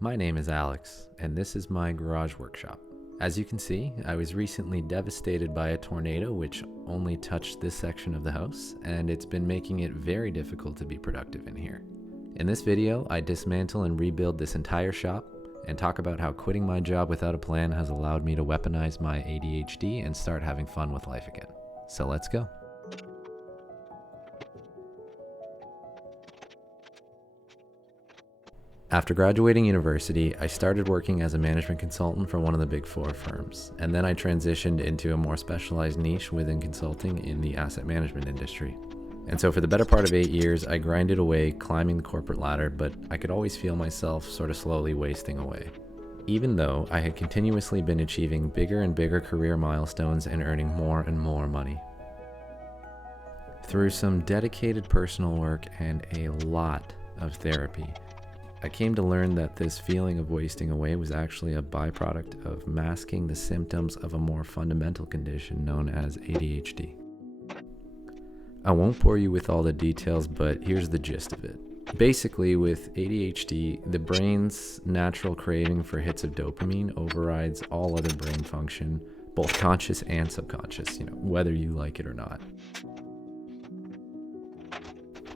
My name is Alex, and this is my garage workshop. As you can see, I was recently devastated by a tornado which only touched this section of the house, and it's been making it very difficult to be productive in here. In this video, I dismantle and rebuild this entire shop and talk about how quitting my job without a plan has allowed me to weaponize my ADHD and start having fun with life again. So let's go. After graduating university, I started working as a management consultant for one of the big four firms, and then I transitioned into a more specialized niche within consulting in the asset management industry. And so for the better part of 8 years, I grinded away climbing the corporate ladder, but I could always feel myself sort of slowly wasting away. Even though I had continuously been achieving bigger and bigger career milestones and earning more and more money. Through some dedicated personal work and a lot of therapy, I came to learn that this feeling of wasting away was actually a byproduct of masking the symptoms of a more fundamental condition known as ADHD. I won't bore you with all the details, but here's the gist of it. Basically, with ADHD, the brain's natural craving for hits of dopamine overrides all other brain function, both conscious and subconscious, whether you like it or not.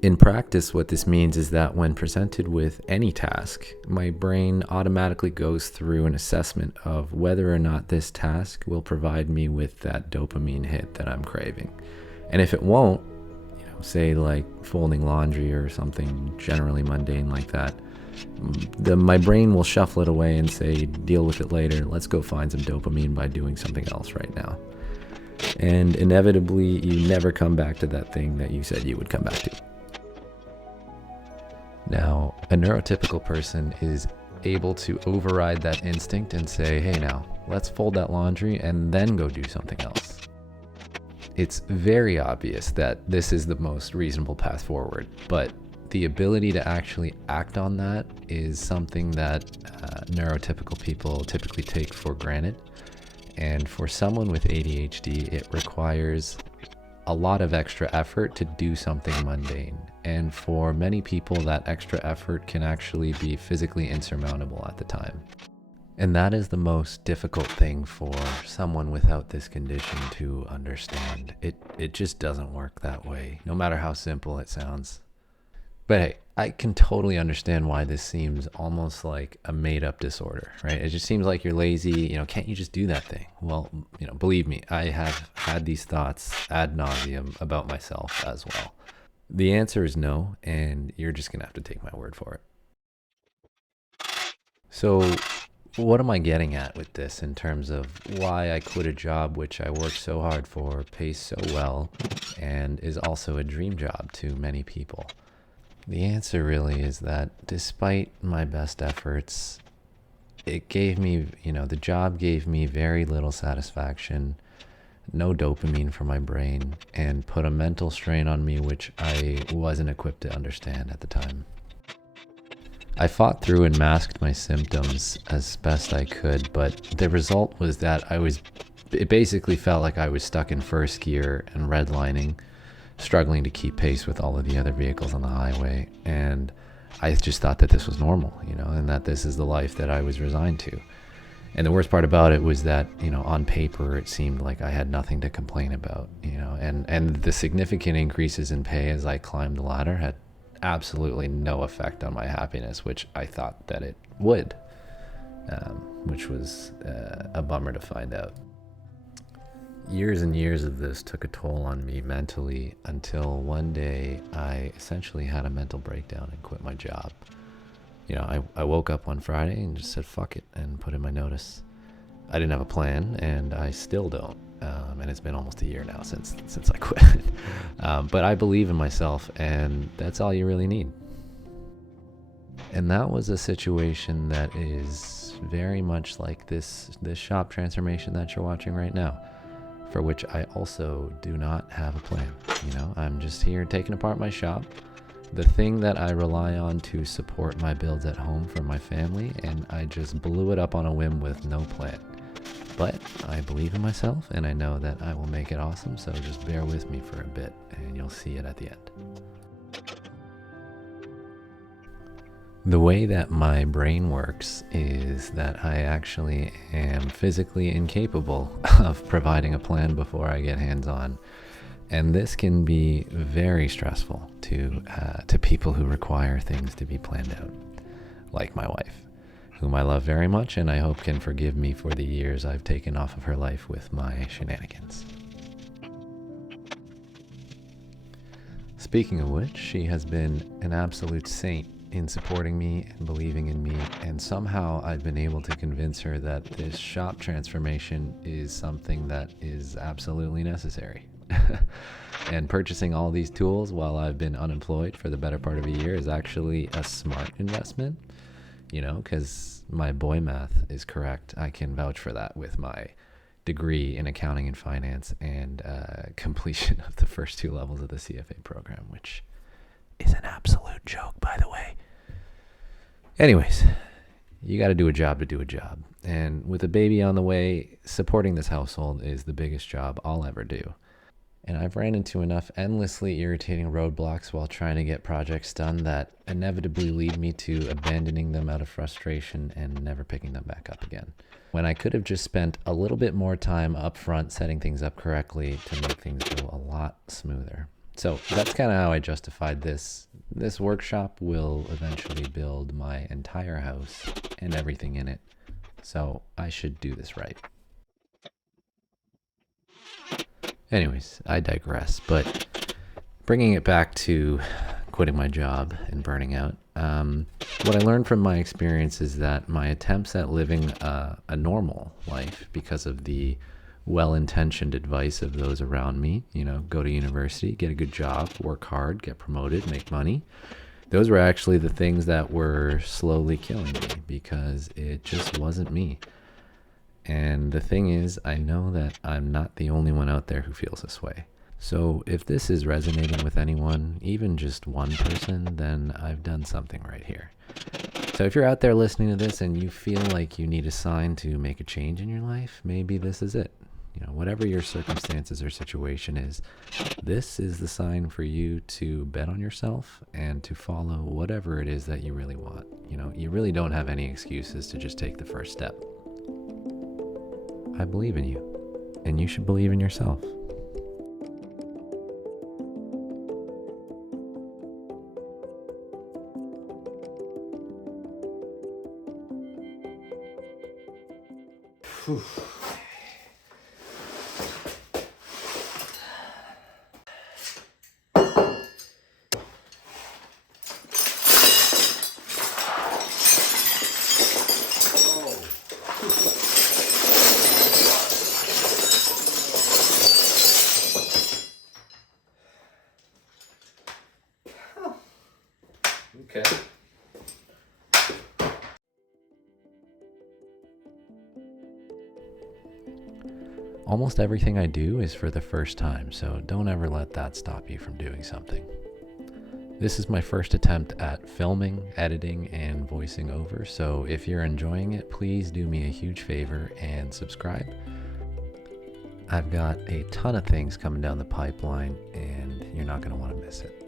In practice, what this means is that when presented with any task, my brain automatically goes through an assessment of whether or not this task will provide me with that dopamine hit that I'm craving. And if it won't, say like folding laundry or something generally mundane like that, my brain will shuffle it away and say, deal with it later. Let's go find some dopamine by doing something else right now. And inevitably, you never come back to that thing that you said you would come back to. Now, a neurotypical person is able to override that instinct and say, hey now, let's fold that laundry and then go do something else. It's very obvious that this is the most reasonable path forward, but the ability to actually act on that is something that neurotypical people typically take for granted. And for someone with ADHD, it requires a lot of extra effort to do something mundane. And for many people, that extra effort can actually be physically insurmountable at the time. And that is the most difficult thing for someone without this condition to understand. It just doesn't work that way, no matter how simple it sounds. But hey, I can totally understand why this seems almost like a made-up disorder, right? It just seems like you're lazy, can't you just do that thing? Well, believe me, I have had these thoughts ad nauseum about myself as well. The answer is no, and you're just gonna have to take my word for it. So what am I getting at with this in terms of why I quit a job which I worked so hard for, pays so well, and is also a dream job to many people? The answer really is that despite my best efforts, it gave me, the job gave me very little satisfaction, no dopamine for my brain, and put a mental strain on me which I wasn't equipped to understand at the time. I fought through and masked my symptoms as best I could, but the result was that it basically felt like I was stuck in first gear and redlining, struggling to keep pace with all of the other vehicles on the highway. And I just thought that this was normal, and that this is the life that I was resigned to. And the worst part about it was that, on paper, it seemed like I had nothing to complain about, and the significant increases in pay as I climbed the ladder had absolutely no effect on my happiness, which I thought that it would, which was a bummer to find out. Years and years of this took a toll on me mentally until one day I essentially had a mental breakdown and quit my job. I woke up one Friday and just said, fuck it, and put in my notice. I didn't have a plan, and I still don't. And it's been almost a year now since I quit. But I believe in myself, and that's all you really need. And that was a situation that is very much like this shop transformation that you're watching right now, for which I also do not have a plan. I'm just here taking apart my shop, the thing that I rely on to support my builds at home for my family, and I just blew it up on a whim with no plan. But I believe in myself, and I know that I will make it awesome, so just bear with me for a bit, and you'll see it at the end. The way that my brain works is that I actually am physically incapable of providing a plan before I get hands-on. And this can be very stressful to people who require things to be planned out, like my wife, whom I love very much and I hope can forgive me for the years I've taken off of her life with my shenanigans. Speaking of which, she has been an absolute saint in supporting me and believing in me, and somehow I've been able to convince her that this shop transformation is something that is absolutely necessary. And purchasing all these tools while I've been unemployed for the better part of a year is actually a smart investment, because my boy math is correct. I can vouch for that with my degree in accounting and finance and completion of the first 2 levels of the CFA program, which is an absolute joke, by the way. Anyways, you got to do a job to do a job. And with a baby on the way, supporting this household is the biggest job I'll ever do. And I've ran into enough endlessly irritating roadblocks while trying to get projects done that inevitably lead me to abandoning them out of frustration and never picking them back up again, when I could have just spent a little bit more time up front setting things up correctly to make things go a lot smoother. So that's kind of how I justified this. This workshop will eventually build my entire house and everything in it. So I should do this right. Anyways, I digress. But bringing it back to quitting my job and burning out, what I learned from my experience is that my attempts at living a normal life, because of the well-intentioned advice of those around me, go to university, get a good job, work hard, get promoted, make money. Those were actually the things that were slowly killing me because it just wasn't me. And the thing is, I know that I'm not the only one out there who feels this way. So if this is resonating with anyone, even just one person, then I've done something right here. So if you're out there listening to this and you feel like you need a sign to make a change in your life, maybe this is it. Whatever your circumstances or situation is, this is the sign for you to bet on yourself and to follow whatever it is that you really want. You really don't have any excuses to just take the first step. I believe in you, and you should believe in yourself. Whew. Okay. Almost everything I do is for the first time, so don't ever let that stop you from doing something. This is my first attempt at filming, editing, and voicing over, so if you're enjoying it, please do me a huge favor and subscribe. I've got a ton of things coming down the pipeline, and you're not going to want to miss it.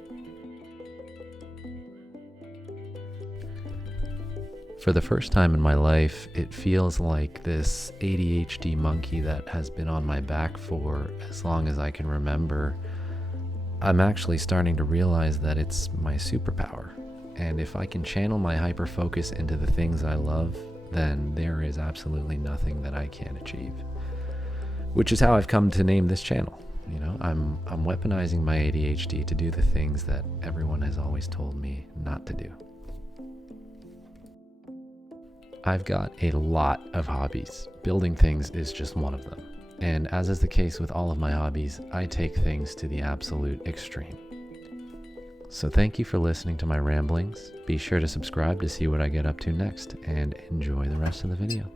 For the first time in my life, it feels like this ADHD monkey that has been on my back for as long as I can remember, I'm actually starting to realize that it's my superpower. And if I can channel my hyper-focus into the things I love, then there is absolutely nothing that I can't achieve. Which is how I've come to name this channel. I'm weaponizing my ADHD to do the things that everyone has always told me not to do. I've got a lot of hobbies. Building things is just one of them. And as is the case with all of my hobbies, I take things to the absolute extreme. So thank you for listening to my ramblings. Be sure to subscribe to see what I get up to next, and enjoy the rest of the video.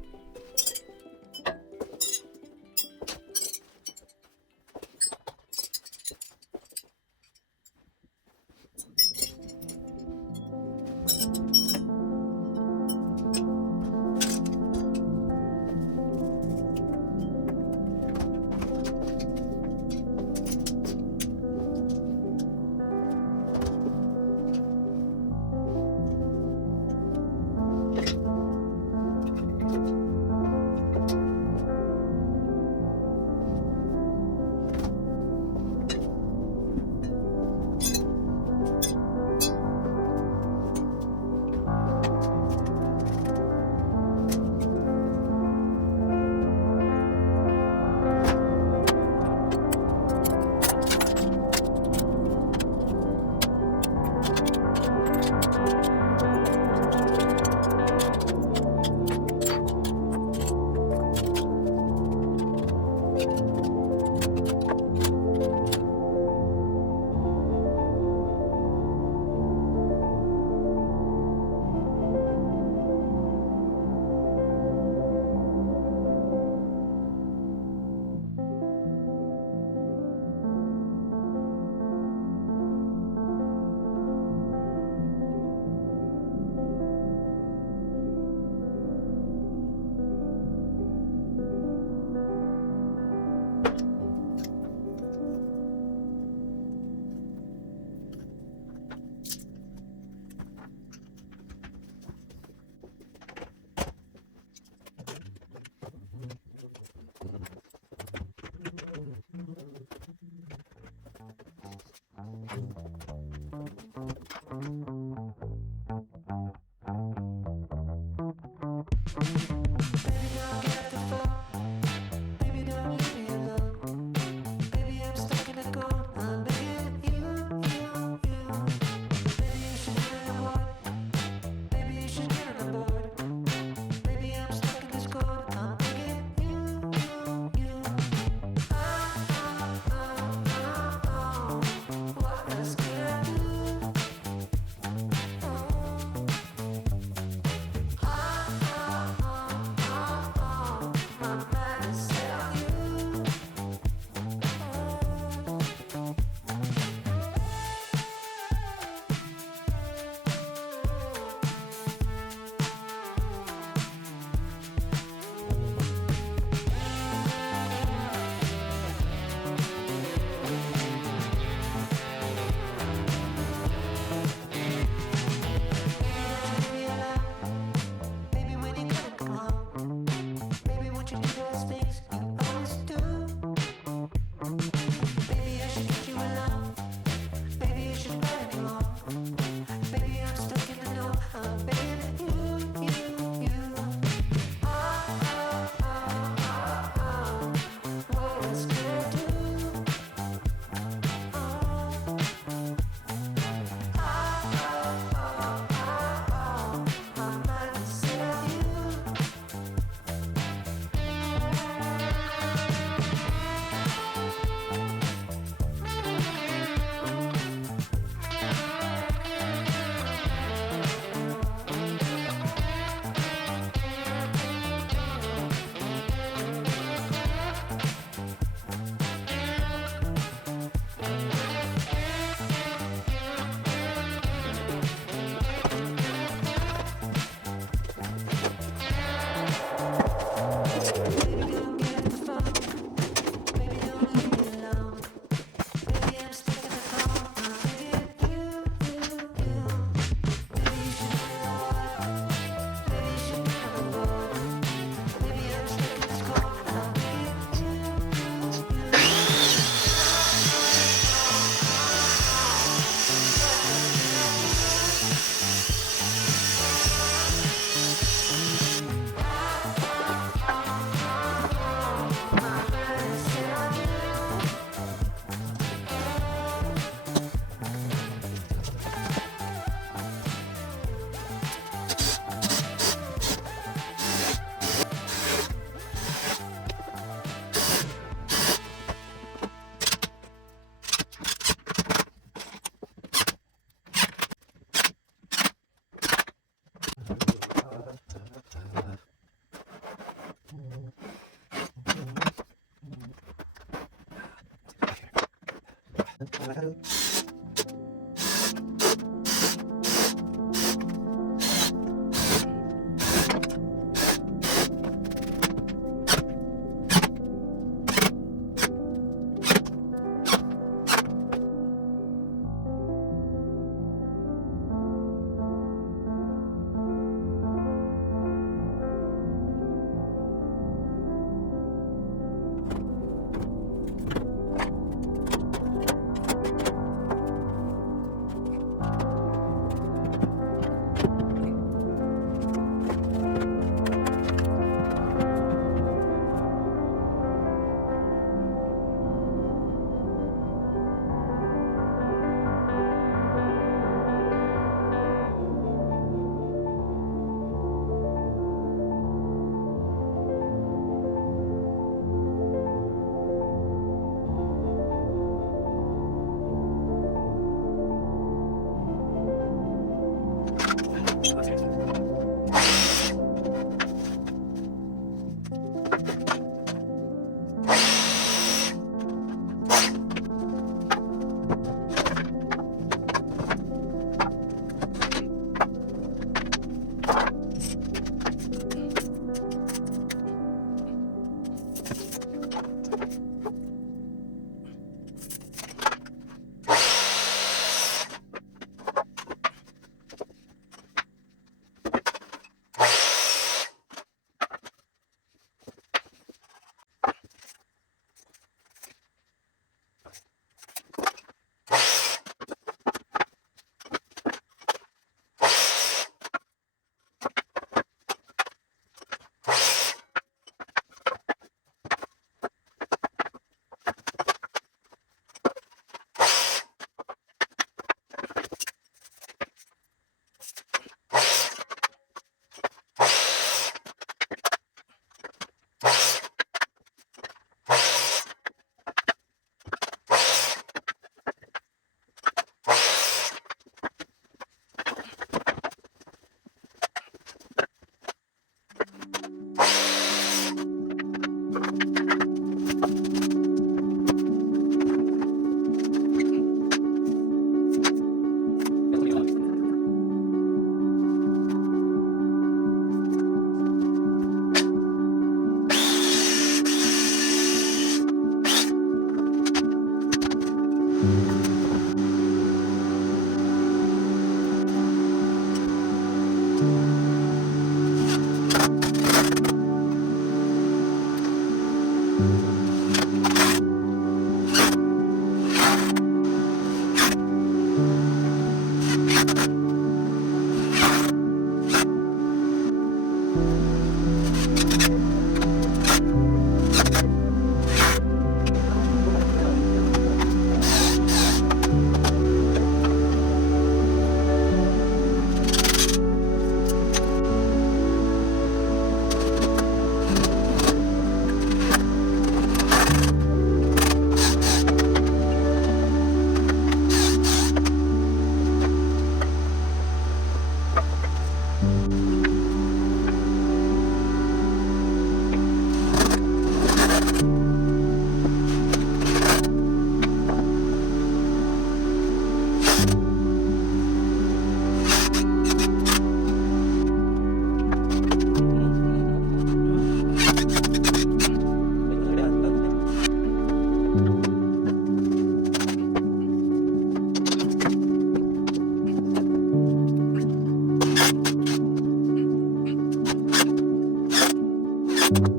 That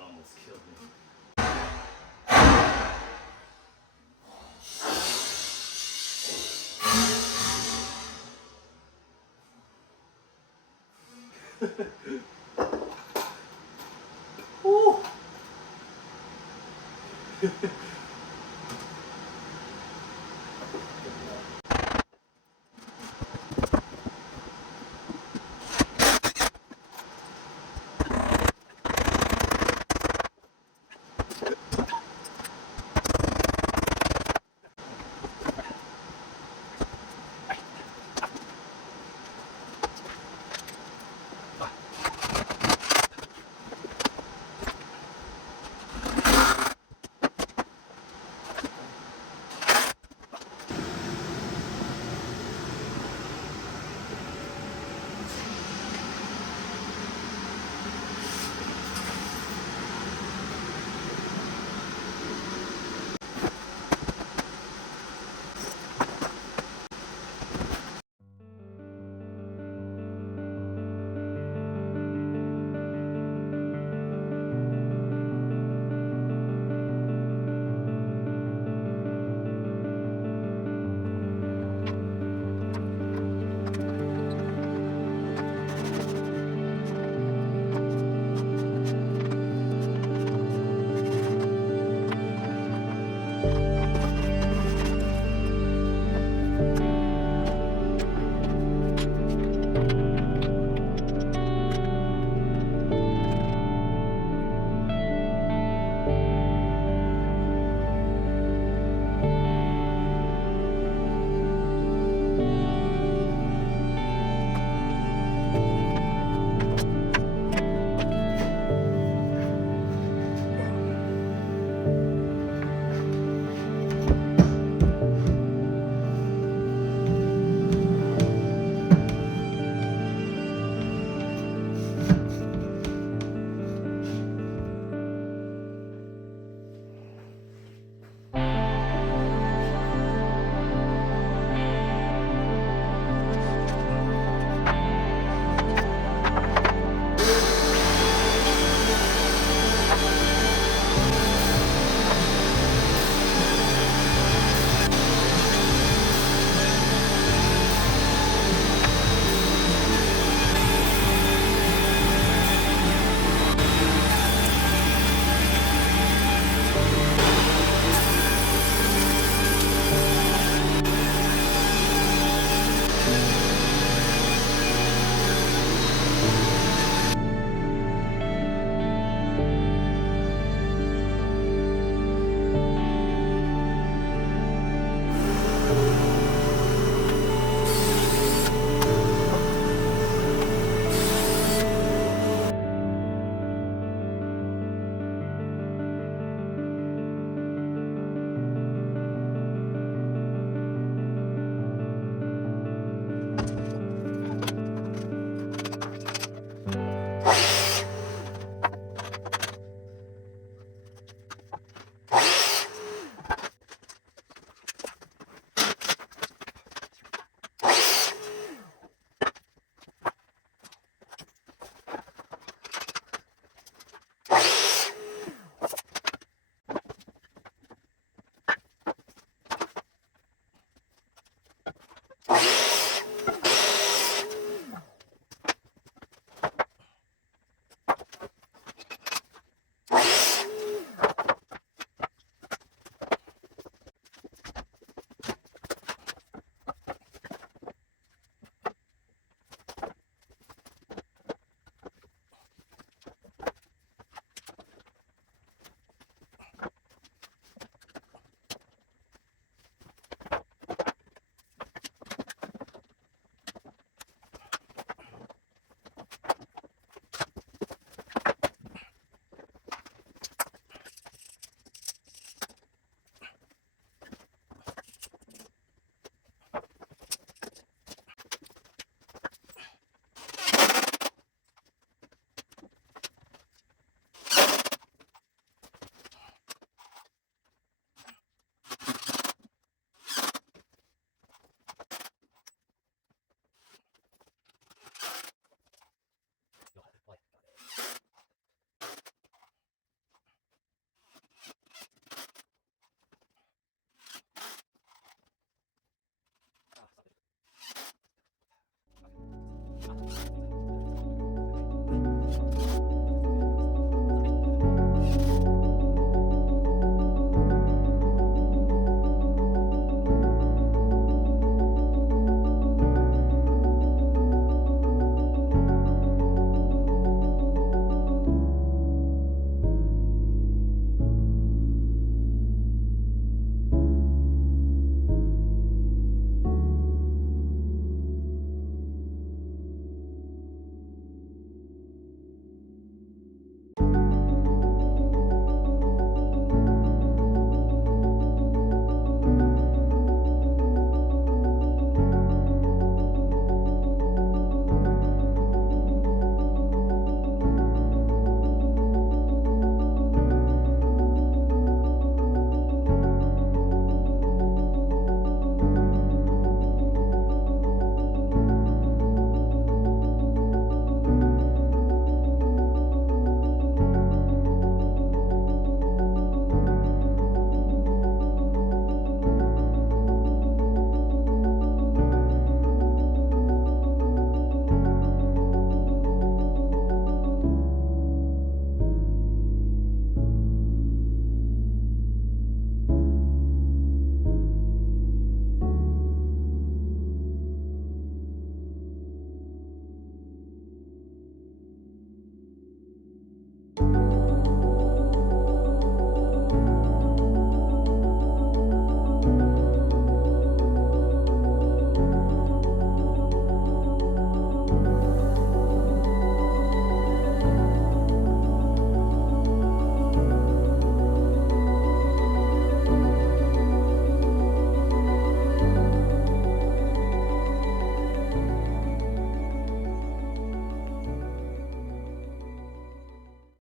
almost killed me. Woo!